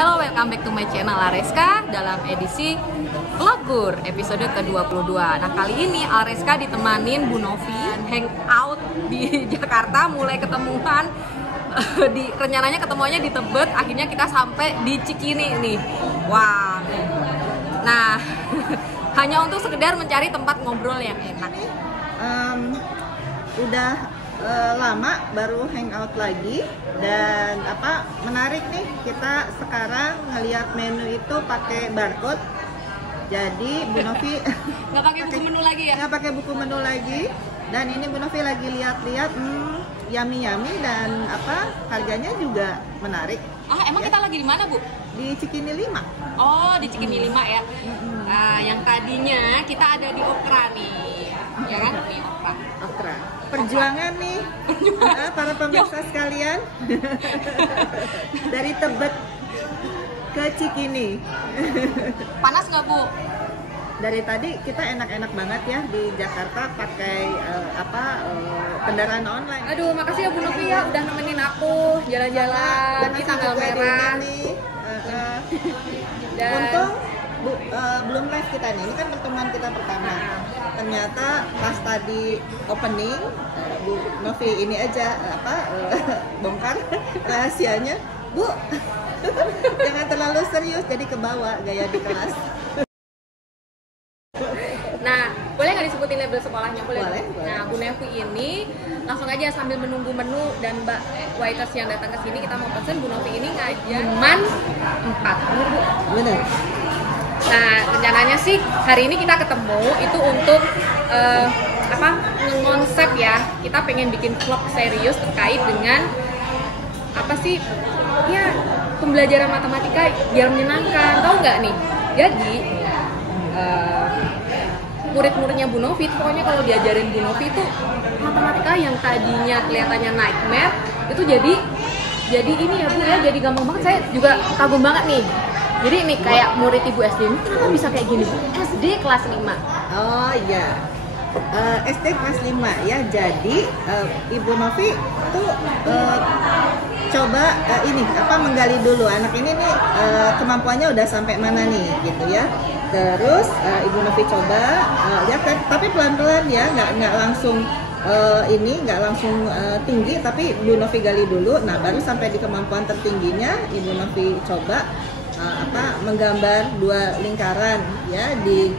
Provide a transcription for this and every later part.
Halo, welcome back to my channel Areska dalam edisi Vloggur episode ke-22. Nah, kali ini Areska ditemanin Bu Novi hangout di Jakarta, mulai ketemuan rencananya ketemuannya di Tebet, akhirnya kita sampai di Cikini nih. Wah. Nah, hanya untuk sekedar mencari tempat ngobrol yang enak. Udah lama baru hangout lagi, dan menarik nih, kita sekarang ngelihat menu itu pakai barcode. Jadi Bu Novi nggak pakai buku menu lagi ya? Nggak pakai buku menu lagi. Dan ini Bu Novi lagi lihat-lihat, yummy dan harganya juga menarik. Emang kita lagi di mana, Bu? Di Cikini 5. Oh, di Cikini 5 ya. Nah, yang tadinya kita ada di Okra nih. Ya kan? Di Okra. Perjuangan nih, para pemirsa sekalian. Dari Tebet ke Cikini. Panas nggak, Bu? Dari tadi kita enak-enak banget ya di Jakarta pakai kendaraan online. Aduh, makasih ya Bu Novi ya udah nemenin aku jalan-jalan di tanggal merah. Dan untung belum live kita nih. Ini kan pertemuan kita pertama. Ternyata pas tadi opening, Bu Novi ini aja bongkar rahasianya. Bu, jangan terlalu serius, jadi kebawa gaya di kelas. Nah, boleh nggak disebutin label sekolahnya? Boleh. Nah, Bu Novi ini langsung aja sambil menunggu menu dan Mbak waiters yang datang ke sini, kita mau pesen. Bu Novi ini ngajak cuman 4, Bu. Bener. Nah, rencananya sih hari ini kita ketemu itu untuk ngonsep ya. Kita pengen bikin vlog serius terkait dengan pembelajaran matematika biar menyenangkan. Tahu nggak nih? Jadi murid-muridnya Bu Novi, pokoknya kalau diajarin Bu Novi itu matematika yang tadinya kelihatannya nightmare itu jadi ini ya Bu ya, jadi gampang banget. Saya juga kagum banget nih. Jadi ini kayak murid Ibu SD ini kenapa bisa kayak gini? SD kelas 5. Oh iya. SD kelas 5 ya. Jadi Ibu Novi tuh coba menggali dulu anak ini nih kemampuannya udah sampai mana nih gitu ya. Terus Ibu Novi coba tapi pelan-pelan ya, nggak langsung nggak langsung tinggi, tapi Ibu Novi gali dulu. Nah, baru sampai di kemampuan tertingginya Ibu Novi coba menggambar 2 lingkaran ya di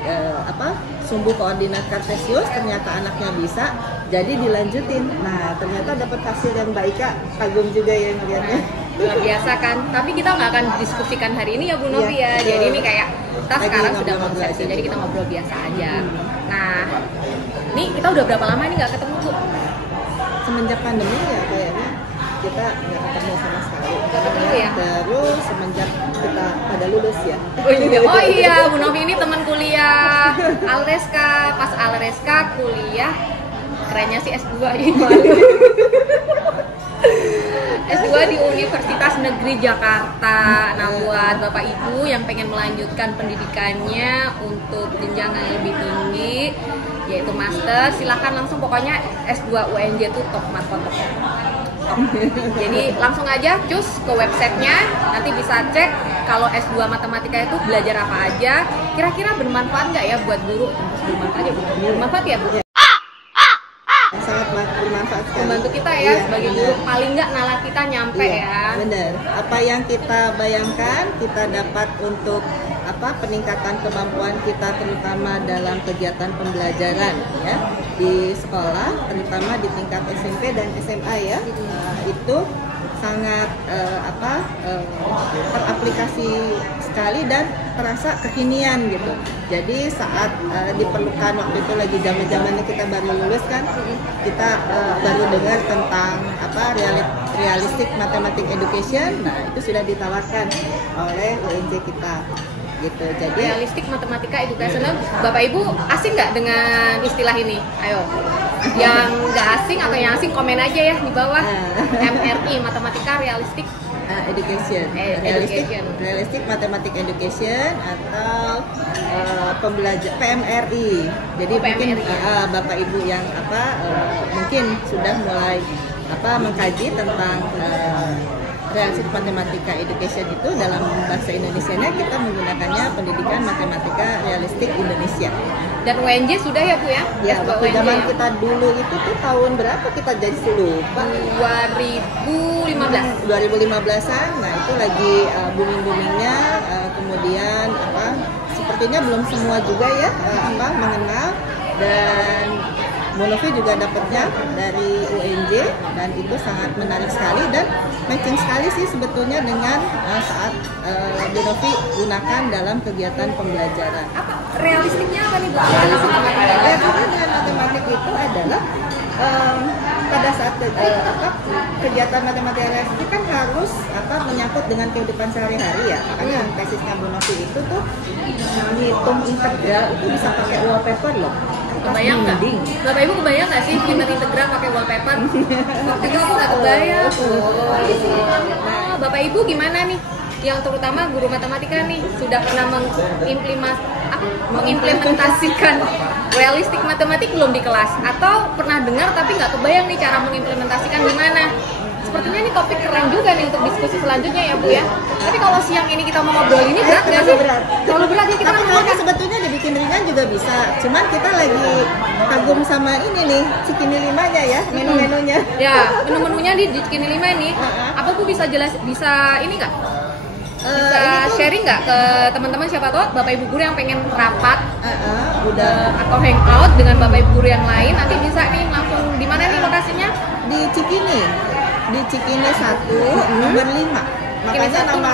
sumbu koordinat kartesius. Ternyata anaknya bisa, jadi dilanjutin. Nah, ternyata dapat hasil yang baik, Kak. Kagum juga ya ngeliatnya. Luar biasa kan. Tapi kita nggak akan diskusikan hari ini ya Bu Novi ya. Jadi ini kayak kita sekarang sudah ngobrol, jadi kita ngobrol biasa aja. Nah, ini kita udah berapa lama ini nggak ketemu, Bu? Semenjak pandemi ya kayaknya kita nggak ketemu sama sekali. Nggak ketemu ya? Terus semenjak kita pada lulus ya. Oh iya, Bu Novi ini teman kuliah Areska. Pas Areska kuliah, kerennya sih S2 ini. S2 di Universitas Negeri Jakarta. Nah, buat Bapak Ibu yang pengen melanjutkan pendidikannya untuk jenjang yang lebih tinggi, yaitu master, silahkan langsung, pokoknya S2 UNJ itu top. Jadi langsung aja cus ke websitenya, nanti bisa cek kalau S2 matematika itu belajar apa aja, kira-kira bermanfaat nggak ya buat guru? Bermanfaat ya, Bu? Sangat bermanfaat sekali. Membantu kita ya, sebagai guru, paling nggak nalar kita nyampe ya. Benar. Apa yang kita bayangkan kita dapat untuk peningkatan kemampuan kita, terutama dalam kegiatan pembelajaran ya di sekolah, terutama di tingkat SMP dan SMA ya. Itu sangat teraplikasi sekali dan terasa kekinian gitu. Jadi saat diperlukan, waktu itu lagi zaman-zamannya kita baru lulus kan, kita baru dengar tentang realistic mathematics education. Nah, itu sudah ditawarkan oleh UNJ kita gitu. Jadi realistic matematika education, Bapak Ibu asing nggak dengan istilah ini? Ayo, yang nggak asing atau yang asing komen aja ya di bawah. MRI, matematika realistic education, realistic mathematics education, atau pembelajar PMRI. Jadi mungkin Bapak Ibu yang mungkin sudah mulai mengkaji tentang realistik matematika education itu dalam bahasa Indonesianya kita menggunakannya pendidikan matematika realistik Indonesia. Dan UNJ sudah ya Bu ya? Ya, S2 waktu UNJ zaman ya? kita dulu itu tuh tahun berapa kita jadi lupa? 2015-an. Nah, itu lagi booming-boomingnya, kemudian sepertinya belum semua juga ya mengenal, dan Bu Novi juga dapatnya dari UNJ dan itu sangat menarik sekali dan matching sekali sih sebetulnya dengan saat Bu Novi gunakan dalam kegiatan pembelajaran. Apa realistiknya apa nih Bu? Realistik matematika. Karena dengan matematik itu adalah pada saat kegiatan matematika realistik kan harus menyangkut dengan kehidupan sehari-hari ya. Makanya tesisnya Bu Novi itu tuh menghitung integral itu bisa pakai wallpaper loh. Kebayang nggak? Bapak Ibu kebayang nggak sih pinter integral pakai wallpaper? Waktu itu aku nggak kebayang. Nah, Bapak Ibu gimana nih? Yang terutama guru matematika nih sudah pernah mengimplementasikan realistik matematik belum di kelas? Atau pernah dengar tapi nggak kebayang nih cara mengimplementasikan gimana? Sepertinya ini topik keren juga nih untuk diskusi selanjutnya ya Bu ya. Tapi kalau siang ini kita mau ngobrol ini berat nggak sih? Terlalu berat ya kita tapi sebetulnya dibikin ringan juga bisa. Cuman kita lagi kagum sama ini nih, Cikini 5-nya ya, menu-menunya. Ya, menu-menunya di Cikini 5 ini. Apa Bu bisa bisa ini nggak? Bisa sharing nggak ke teman-teman, siapa tahu Bapak Ibu guru yang pengen rapat atau hangout dengan Bapak Ibu guru yang lain, nanti bisa nih langsung di mana nih lokasinya? Di Cikini 1 nomor 5. Makanya nama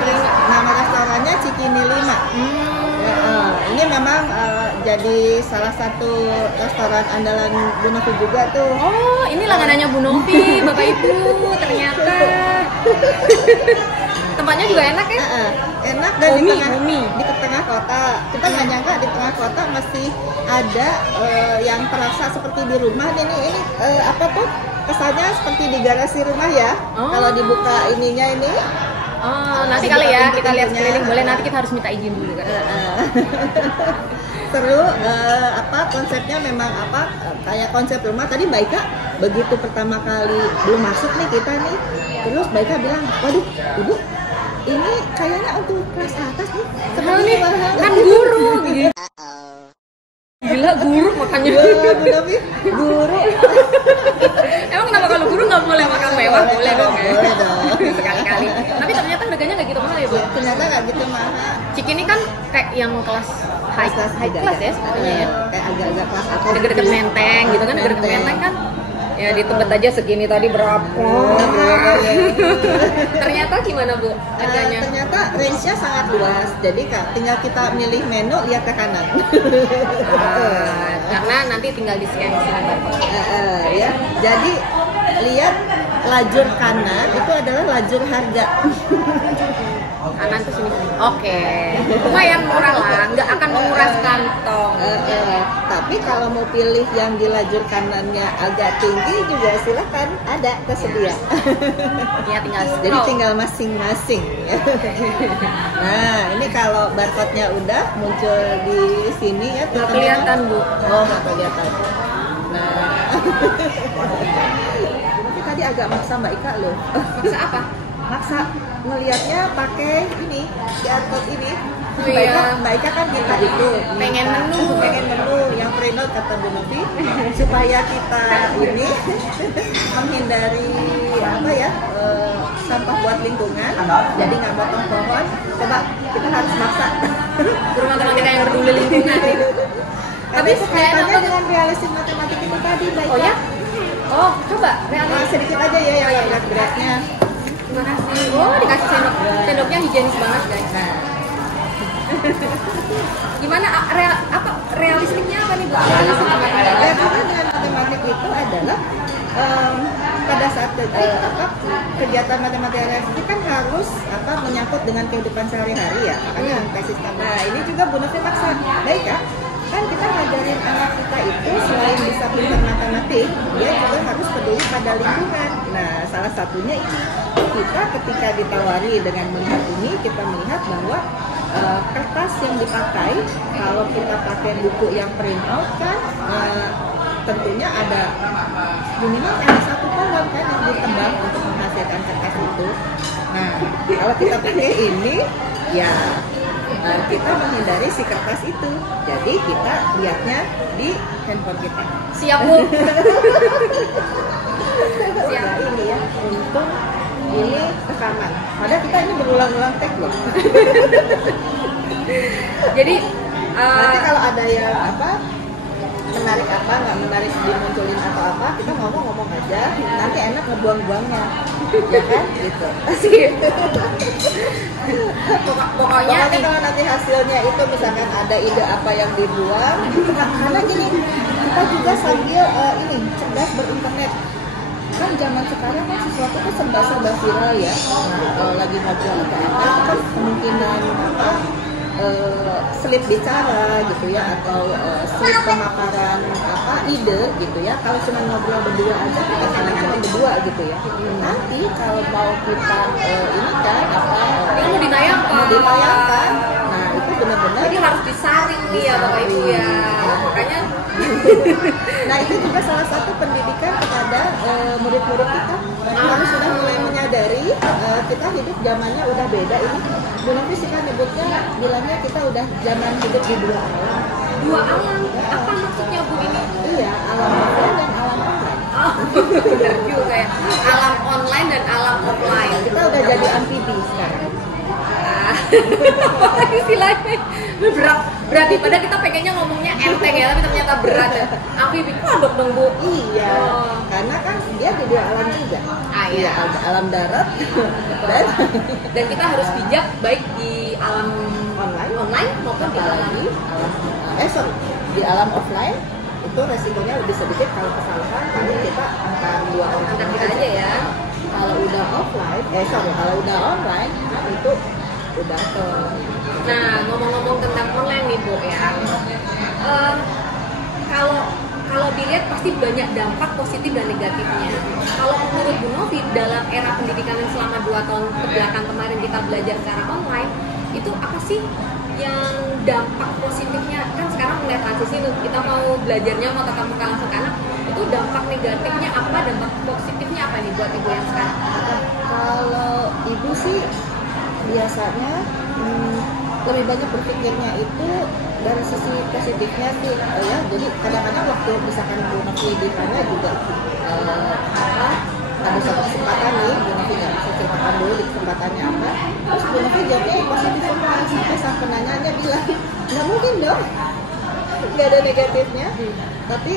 restorannya Cikini 5. Ini memang jadi salah satu restoran andalan Bu Novi juga tuh. Oh, ini langganannya Bu Novi, Bapak Ibu. Ternyata tempatnya juga enak ya? Enak dan di tengah kota. Kita nggak nyangka di tengah kota masih ada yang terasa seperti di rumah. Ini kesannya seperti di garasi rumah ya. Kalau dibuka ininya ini. Nanti kali ya kita lihat sekeliling, boleh, nanti kita harus minta izin dulu kan. Seru, konsepnya memang kayak konsep rumah. Tadi Mbak Ika begitu pertama kali belum masuk nih kita nih, terus Mbak Ika bilang, waduh Ibu, ini kayaknya untuk kelas atas nih, nih kan guru gitu. Gila guru makanya. Bu Novi guru. Emang kenapa kalau guru nggak boleh makan mewah? Boleh dong ya. Boleh dong. Sekali-kali. Tapi ternyata harganya nggak gitu mahal ya Bu? Ternyata nggak gitu mahal. Cikini kan kayak yang kelas high class ya sepertinya ya. Kayak agak-agak kelas atas. Deket-deket Menteng gitu kan, deket-deket Menteng kan. Ya di Tebet aja segini tadi berapa? Ternyata gimana Bu harganya? Ternyata range-nya sangat luas. Jadi tinggal kita milih menu, lihat ke kanan. Karena nanti tinggal di scan ya. Jadi lihat lajur kanan itu adalah lajur harga. Kanan ke sini. Oke. Lumayan murah lah, nggak akan menguras kantong. Tapi kalau mau pilih yang di lajur kanannya agak tinggi juga silakan, ada tersedia. Ya tinggal Jadi tinggal masing-masing. Nah, ini kalau barcode-nya udah muncul di sini ya. Nggak kelihatan Bu. Oh, nggak kelihatan. Nah, tapi tadi agak maksa Mbak Ika loh. Maksa apa? Maksa ngelihatnya pakai ini QR code ini. Iya. Mbak Ika kan kita itu pengen menu yang pre-note kata Bu Novi supaya kita ini menghindari sampah buat lingkungan, jadi nggak potong pohon. Coba kita harus maksa rumah matematika yang peduli lingkungan. Tapi kaitannya dengan realistik matematik itu tadi Mbak Ika. Oh ya? Oh coba sedikit aja ya yang berat-beratnya. Terima kasih. Oh dikasih sendok. Sendoknya higienis banget guys. Nah. Gimana realistiknya apa nih Bu? Realistik matematika. Karena dengan matematik itu adalah pada saat kegiatan matematika realistik kan harus menyangkut dengan kehidupan sehari-hari ya. Makanya tesis. Nah ini juga Bu Novi maksa. Baik ya. Kan kita ngajarin anak kita itu selain bisa pintar matematik, dia juga harus peduli pada lingkungan. Nah, salah satunya ini kita ketika ditawari dengan melihat ini, kita melihat bahwa kertas yang dipakai, kalau kita pakai buku yang print out kan, tentunya ada minimal ada satu pohon kan yang ditebang untuk menghasilkan cetak kertas itu. Nah, kalau kita pakai ini, ya kita menghindari si kertas itu. Jadi kita lihatnya di handphone kita. Siap Bu. Siap. Nah, ini ya, untuk ini rekaman. Padahal kita ini berulang-ulang tag loh. Jadi nanti kalau ada yang menarik nggak menarik dimunculin atau apa, kita ngomong aja, nanti enak ngebuang-buangnya, ya kan gitu. Pokoknya kalau nanti hasilnya itu misalkan ada ide apa yang dibuang, karena gini, kita juga sambil ini cerdas berinternet. Kan zaman sekarang kan sesuatu tuh serba viral ya. Nah, kalau lagi ngobrol atau apa, itu kan kemungkinan slip bicara gitu ya, atau slip pemaparan ide gitu ya. Kalau cuma ngobrol berdua aja, kita saling berdua gitu ya. Nanti kalau mau kita ini kan ini mau ditayangkan. Nah itu benar-benar jadi harus disaring nih ya Bapak Ibu ya. Makanya nah itu juga salah satu pendidikan kepada murid-murid kita. Harus sudah mulai menyadari kita hidup zamannya udah beda ini. Bu Novi sih kan nyebutnya, bilangnya kita udah zaman hidup di dua alam. Dua alam? Apa maksudnya Bu ini? Iya, alam offline dan alam online. Oh, benar juga ya. Alam online dan alam offline. Kita udah jadi amfibi sekarang. Istilahnya berat pada kita pengennya ngomongnya enteng ya, tapi ternyata berat ya. Amfibi kodok dong Bu. Iya, karena kan dia di dua alam juga. Iya. Alam darat dan kita harus bijak baik di alam online maupun di alam di alam offline. Itu resikonya lebih sedikit kalau kesalahan, paling kita angkat dua orang kita aja ya. Kalau udah offline, kalau udah online, itu udah Nah, ngomong-ngomong tentang online nih Bu ya, kalau dilihat pasti banyak dampak positif dan negatifnya. Kalau menurut Bu Novi, dalam era pendidikan yang selama 2 tahun kebelakang kemarin kita belajar secara online, itu apa sih yang dampak positifnya? Kan sekarang mulai transisi tuh, kita mau belajarnya mau tatap muka langsung ke anak, itu dampak negatifnya apa, dampak positifnya apa nih buat Ibu yang sekarang? Kalau Ibu sih biasanya lebih banyak berpikirnya itu dari sisi positifnya sih ya. Jadi kadang-kadang waktu misalkan Bu Novi ditanya juga ada satu kesempatan nih, Bu Novi nggak bisa ceritakan dulu di kesempatannya apa, terus Bu Novi jawabnya positif semua, sampai sang penanyanya bilang nggak mungkin dong, nggak ada negatifnya. Tapi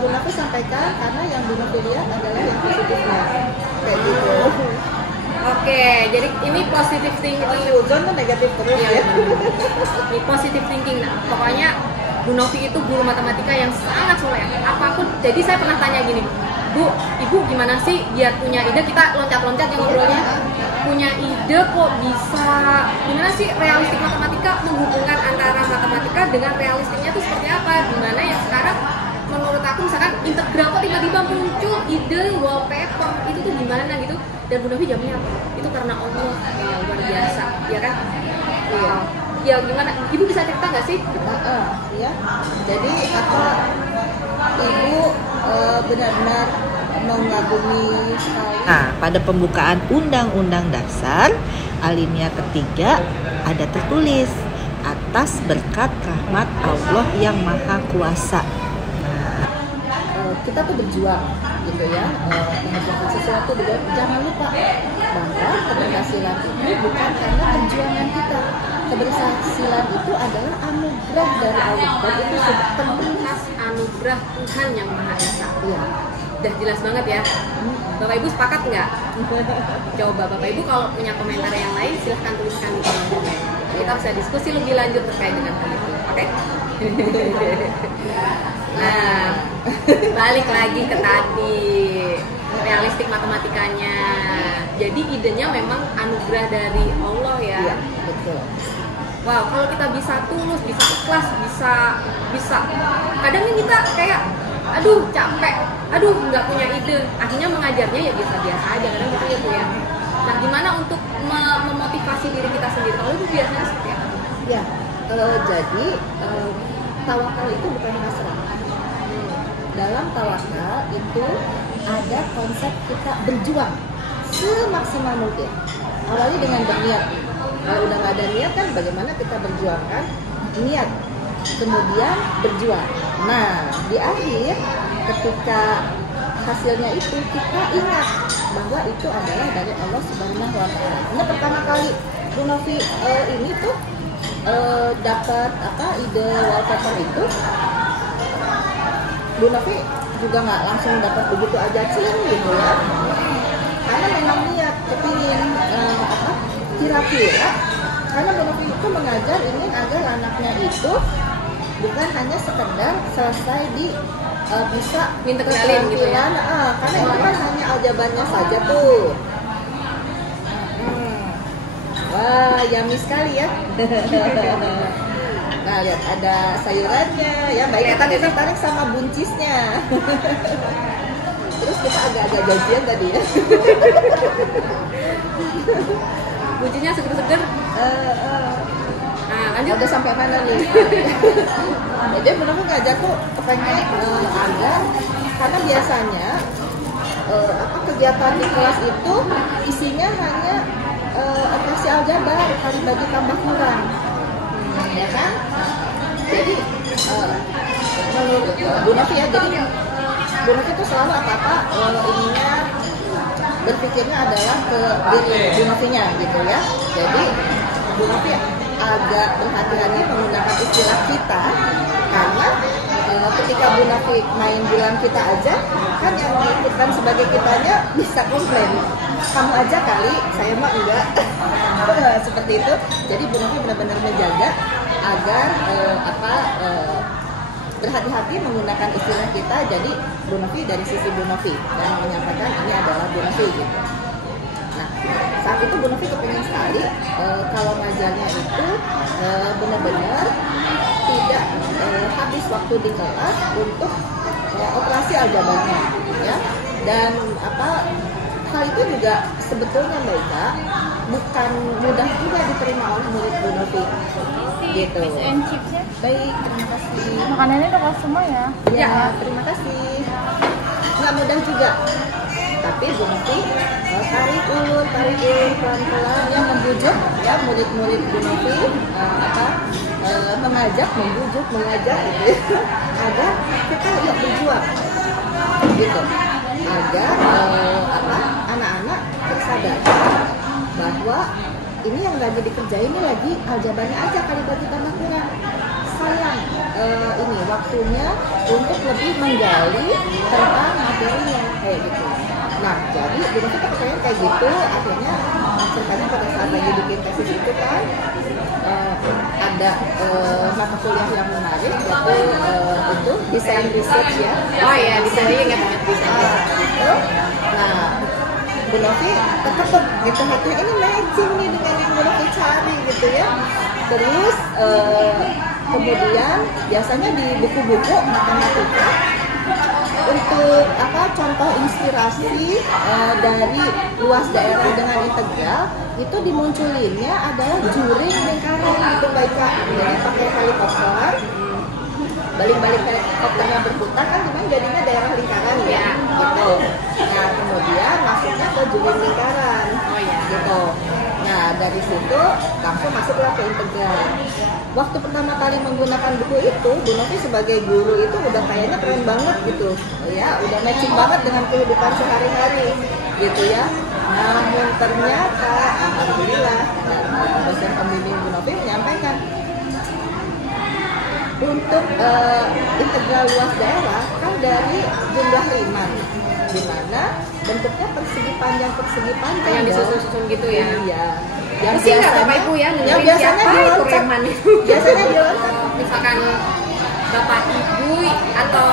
Bu Novi sampaikan karena yang Bu Novi lihat adalah yang positifnya kayak gitu. Oke, jadi ini positive thinking. Uzon kan negatif terus ya. Ini positive thinking. Nah, pokoknya Bu Novi itu guru matematika yang sangat soleh. Apapun, jadi saya pernah tanya gini, Bu, Ibu gimana sih biar punya ide? Kita loncat-loncat yang ngobrolnya. Punya ide kok bisa, gimana sih realistik matematika, menghubungkan antara matematika dengan realistiknya itu seperti apa? Gimana yang sekarang menurut aku misalkan integral kok tiba-tiba muncul ide wallpaper itu tuh gimana gitu, dan Bu Novi jawabnya apa? Itu karena Allah yang luar biasa, ya kan? Iya. Ya gimana? Ibu bisa cerita nggak sih? Iya. Jadi Ibu benar-benar mengagumi sekali. Nah, pada pembukaan Undang-Undang Dasar alinea ketiga ada tertulis atas berkat rahmat Allah yang Maha Kuasa. Kita tuh berjuang gitu ya, mengerjakan sesuatu dengan jangan lupa bahwa keberhasilan itu bukan karena perjuangan kita. Keberhasilan itu adalah anugerah dari Allah, dan itu sepenuhnya anugerah Tuhan yang Maha Esa. Iya. Udah jelas banget ya. Bapak Ibu sepakat nggak? Coba Bapak Ibu kalau punya komentar yang lain silahkan tuliskan di kolom komen. Kita bisa diskusi lebih lanjut terkait dengan hal itu. Oke? Nah, balik lagi ke tadi realistik matematikanya. Jadi idenya memang anugerah dari Allah ya. Iya, betul. Wow, kalau kita bisa tulus, bisa ikhlas, bisa. Kadang kita kayak, aduh capek, aduh nggak punya ide. Akhirnya mengajarnya ya biasa-biasa aja, kadang gitu ya Bu ya. Nah, gimana untuk memotivasi diri kita sendiri? Kalau itu biasanya seperti apa? Ya, jadi tawakal itu bukan hasrah. Dalam tawakal itu ada konsep kita berjuang semaksimal mungkin. Awali dengan berniat. Kalau udah nggak ada niat kan bagaimana kita berjuangkan niat, kemudian berjuang. Nah, di akhir ketika hasilnya itu kita ingat bahwa itu adalah dari Allah Subhanahu wa Ta'ala. Nah, pertama kali Bu Novi ini tuh dapat ide wallpaper itu, Bu Novi juga nggak langsung dapat begitu aja gitu ya, karena memang niat kepingin kira-kira, karena Bu Novi itu mengajar ingin agar anaknya itu bukan hanya sekedar selesai di bisa integralin gitu ya, karena itu kan hanya aljabarnya saja tuh. Wah, yummy sekali ya. Nah, lihat ada sayurannya ya, baik kita tertarik sama buncisnya. Terus kita agak-agak gajian tadi ya. Buncisnya seger-seger. Nah, lanjut. Udah sampai mana nih? Jadi benar-benar ngajar tuh pengen agar, karena biasanya kegiatan di kelas itu isinya hanya operasi aljabar, kali bagi tambah kurang, ya kan? Jadi menurut Bu Novi ya, jadi Bu Novi itu selalu apa-apa ininya berpikirnya adalah ke diri Bu Novinya gitu ya. Jadi Bu Novi agak berhati-hati menggunakan istilah kita, karena ketika Bu Novi main bilang kita aja, kan yang mengikutkan sebagai kitanya bisa komplain, kamu aja kali, saya mah enggak. Seperti itu. Jadi Bu Novi benar-benar menjaga agar berhati-hati menggunakan istilah kita. Jadi Bu Novi dari sisi Bu Novi dan menyampaikan ini adalah Bu Novi gitu. Nah, saat itu Bu Novi kepengen sekali kalau ngajarnya itu benar-benar tidak habis waktu di kelas untuk operasi aljabarnya ya. Dan hal itu juga sebetulnya Mbak Ika bukan mudah juga diterima oleh murid Bu Novi gitu. Fish and chipsnya? Baik, terima kasih. Makanannya udah kelas semua ya? Ya, terima kasih. Nggak mudah juga, tapi Bu Novi tarik ulur pelan-pelan yang membujuk ya murid-murid Bu Novi mengajak, membujuk, mengajak gitu ya, agar kita yuk berjuang gitu, agar anak-anak tersadar bahwa ini yang lagi dikerjain ini lagi aljabarnya aja kali bagi tambah kurang. Sayang ini waktunya untuk lebih menggali tentang materinya kayak gitu. Nah, jadi Bu Novi kepengen kayak gitu, akhirnya ceritanya pada saat lagi bikin tesis itu kan ada mata kuliah yang menarik yaitu itu desain research ya. Oh iya, desain ingat desain. Gitu. Nah, Bu Novi ketuk gitu, ini matching nih dengan yang Bu Novi cari gitu ya. Terus kemudian biasanya di buku-buku matematika untuk contoh inspirasi dari luas daerah dengan integral itu dimunculinnya adalah juring lingkaran gitu baiklah. Jadi pakai helikopter, balik-balik helikopternya berputar kan gimana jadinya daerah lingkaran ya gitu. Nah, kemudian masuknya ke juring lingkaran gitu. Nah, dari situ langsung masuklah ke integral. Waktu pertama kali menggunakan buku itu, Bu Novi sebagai guru itu udah kayaknya keren banget gitu ya, udah matching banget dengan kehidupan sehari-hari gitu ya. Namun ternyata alhamdulillah dosen pembimbing Bu Novi menyampaikan untuk integral luas daerah kan dari jumlah Riemann, di mana bentuknya persegi panjang yang disusun-susun gitu ya. Iya. Yang biasanya Bapak Ibu ya, yang biasanya diloncat. Biasanya diloncat. Misalkan Bapak Ibu atau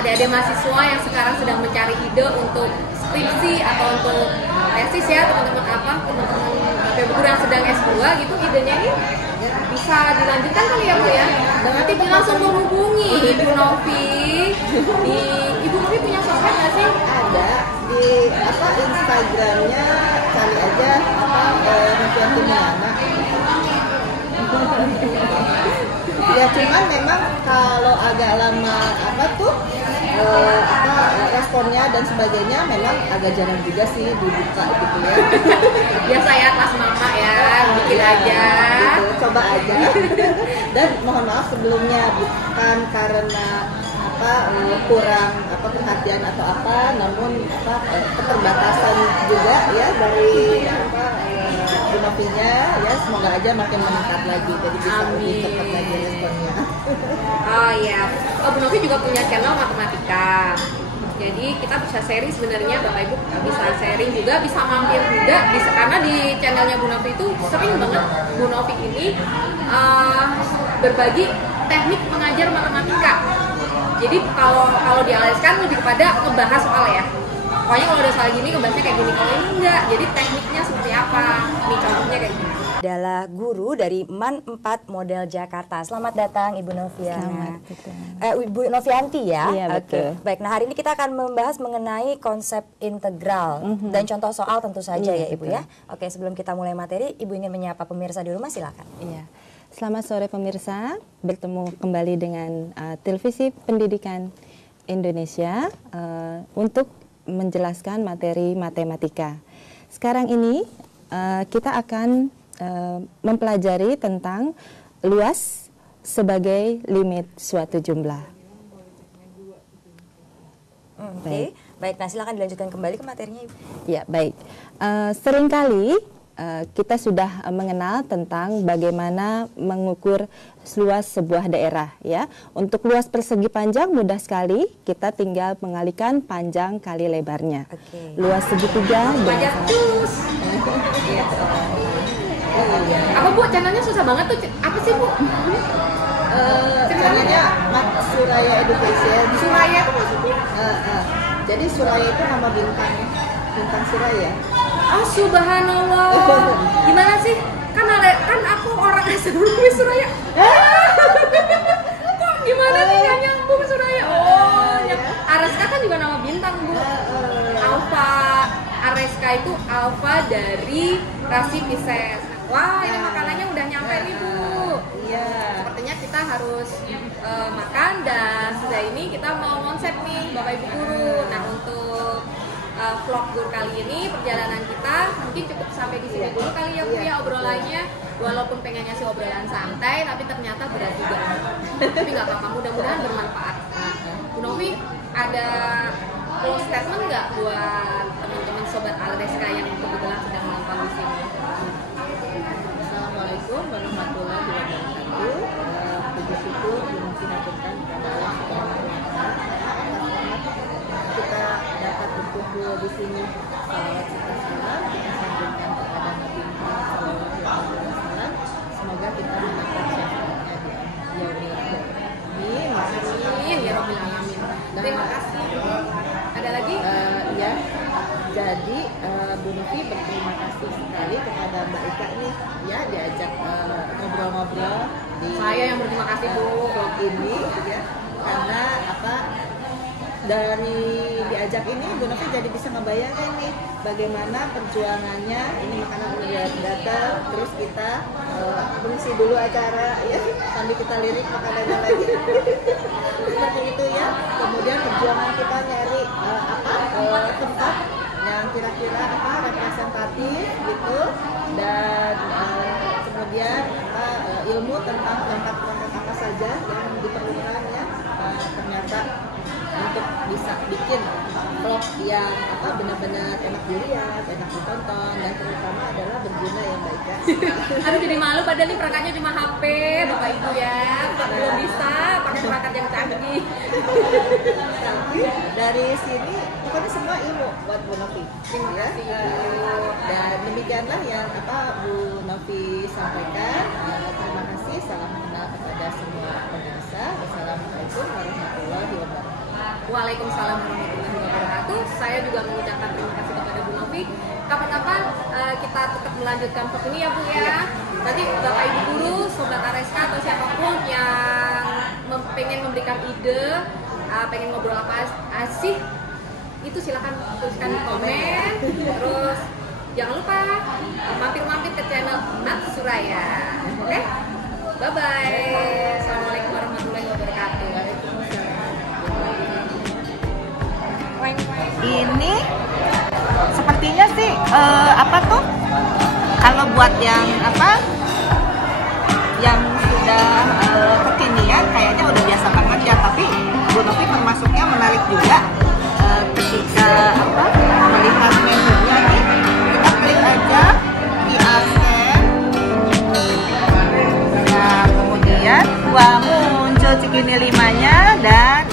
adik-adik mahasiswa yang sekarang sedang mencari ide untuk skripsi atau untuk tesis ya, teman-teman Bapak Ibu yang sedang S2 gitu, idenya ini bisa dilanjutkan kali ya Bu ya. Nanti langsung menghubungi Ibu Novi. Ibu Novi punya sosmed nggak sih? Ada di Instagramnya, cari aja Novi Antumiana. Ya cuman memang kalau agak lama responnya dan sebagainya memang agak jarang juga sih dibuka gitu ya. Biasa ya kelas mama ya, bikin aja. Gitu, coba aja. Dan mohon maaf sebelumnya bukan karena kurang perhatian atau apa, namun keterbatasan juga ya dari Bu Novinya ya, semoga aja makin meningkat lagi jadi bisa lebih cepat lagi responnya. Oh iya, Bu Novi juga punya channel matematika. Jadi kita bisa sharing sebenarnya, Bapak Ibu bisa sharing juga, bisa mampir juga karena di channelnya Bu Novi itu sering banget Bu Novi ini berbagi teknik mengajar matematika. Jadi kalau di ALS kan lebih kepada ngebahas soal ya. Pokoknya kalau ada soal gini ngebahasnya kayak gini, kalau ini enggak. Jadi tekniknya seperti apa? Ini contohnya kayak gini. Adalah guru dari MAN 4 Model Jakarta. Selamat datang Ibu Noviana. Ibu Novianti ya. Iya, betul. Baik, nah hari ini kita akan membahas mengenai konsep integral dan contoh soal tentu saja ya Ibu ya. Oke, sebelum kita mulai materi, Ibu ingin menyapa pemirsa di rumah, silakan. Iya. Selamat sore pemirsa, bertemu kembali dengan Televisi Pendidikan Indonesia untuk menjelaskan materi matematika. Sekarang ini kita akan mempelajari tentang luas sebagai limit suatu jumlah. Oke, baik. Nah silakan dilanjutkan kembali ke materinya Ibu. Ya, baik. Seringkali kita sudah mengenal tentang bagaimana mengukur luas sebuah daerah ya. Untuk luas persegi panjang mudah sekali, kita tinggal mengalihkan panjang kali lebarnya. Oke. Luas segitiga Belajar cus. Apa Bu, channelnya susah banget tuh. Apa sih Bu? Channelnya Mat Suraya Education. Suraya itu maksudnya? Jadi Suraya itu nama bintang Suraya. Oh subhanallah. Gimana sih? Kan aku orang asli Suraya. Kok gimana nih nggak nyambung Suraya? Oh, Areska kan juga nama bintang Bu. Alpha. Areska itu alpha dari rasi Pisces. Wah, ini makanannya udah nyampe nih Bu. Iya. Sepertinya kita harus makan, dan sudah ini kita mau konsep nih Bapak Ibu guru. Nah untuk vlog gur kali ini perjalanan kita mungkin cukup sampai di sini dulu kali ya Bu ya obrolannya. Walaupun pengennya sih obrolan santai, tapi ternyata berat juga. Tapi nggak apa-apa, mudah-mudahan bermanfaat. Bu Novi, ada close statement nggak buat teman-teman sobat Alreska yang kebetulan sedang menonton di sini? Assalamualaikum warahmatullahi wabarakatuh. Puji syukur dihaturkan kepada Allah Subhanahu wa Ta'ala. Kita dapat berkumpul di sini. Salawat serta salam kita sanjungkan kepada Nabi Muhammad SAW. Semoga kita mendapat syafaatnya di yaumil akhir. Amin ya Rabbil Alamin. Terima kasih. Ada lagi? Ya. Jadi Bu Novi berterima kasih sekali kepada Mbak Ika nih ya, diajak ngobrol-ngobrol di Saya yang berterima kasih Bu. vlog ini ya, karena dari diajak ini Bu Novi jadi bisa ngebayangin nih bagaimana perjuangannya. Ini makanan udah datang, terus kita mengisi dulu acara ya sambil kita lirik makanannya lagi seperti itu ya. Kemudian perjuangan kita nyari tempat yang kira-kira representatif gitu, dan kemudian ilmu tentang perangkat-perangkat apa saja yang diperlukan ya, ternyata untuk bisa bikin vlog yang benar-benar enak dilihat, enak ditonton, dan terutama adalah berguna ya Mbak Ika. Aduh jadi malu, padahal nih perangkatnya cuma HP Bapak Ibu ya, belum bisa pakai perangkat yang canggih. Tapi dari sini pokoknya semua ilmu buat Bu Novi ya. Dan demikianlah yang Bu Novi sampaikan. Terima kasih, salam kenal kepada semua pemirsa. Wassalamualaikum warahmatullahi wabarakatuh. Waalaikumsalam warahmatullahi wabarakatuh. Saya juga mengucapkan terima kasih kepada Bu Novi. Kapan-kapan kita tetap melanjutkan vlog ini ya Bu ya. Nanti Bapak Ibu guru, sobat Areska atau siapapun yang pengen memberikan ide, pengen ngobrol apa sih, itu silakan tuliskan di komen. Terus jangan lupa mampir-mampir ke channel Mat Suraya. Oke? Bye bye. Assalamualaikum warahmatullahi wabarakatuh. Ini sepertinya sih apa tuh? Kalau buat yang apa? Yang sudah kekinian kayaknya udah biasa banget ya, tapi Bu Novi termasuknya menarik juga ketika apa? Melihat menunya nih. Kita klik aja QR scan. Nah, kemudian muncul Cikini 5-nya dan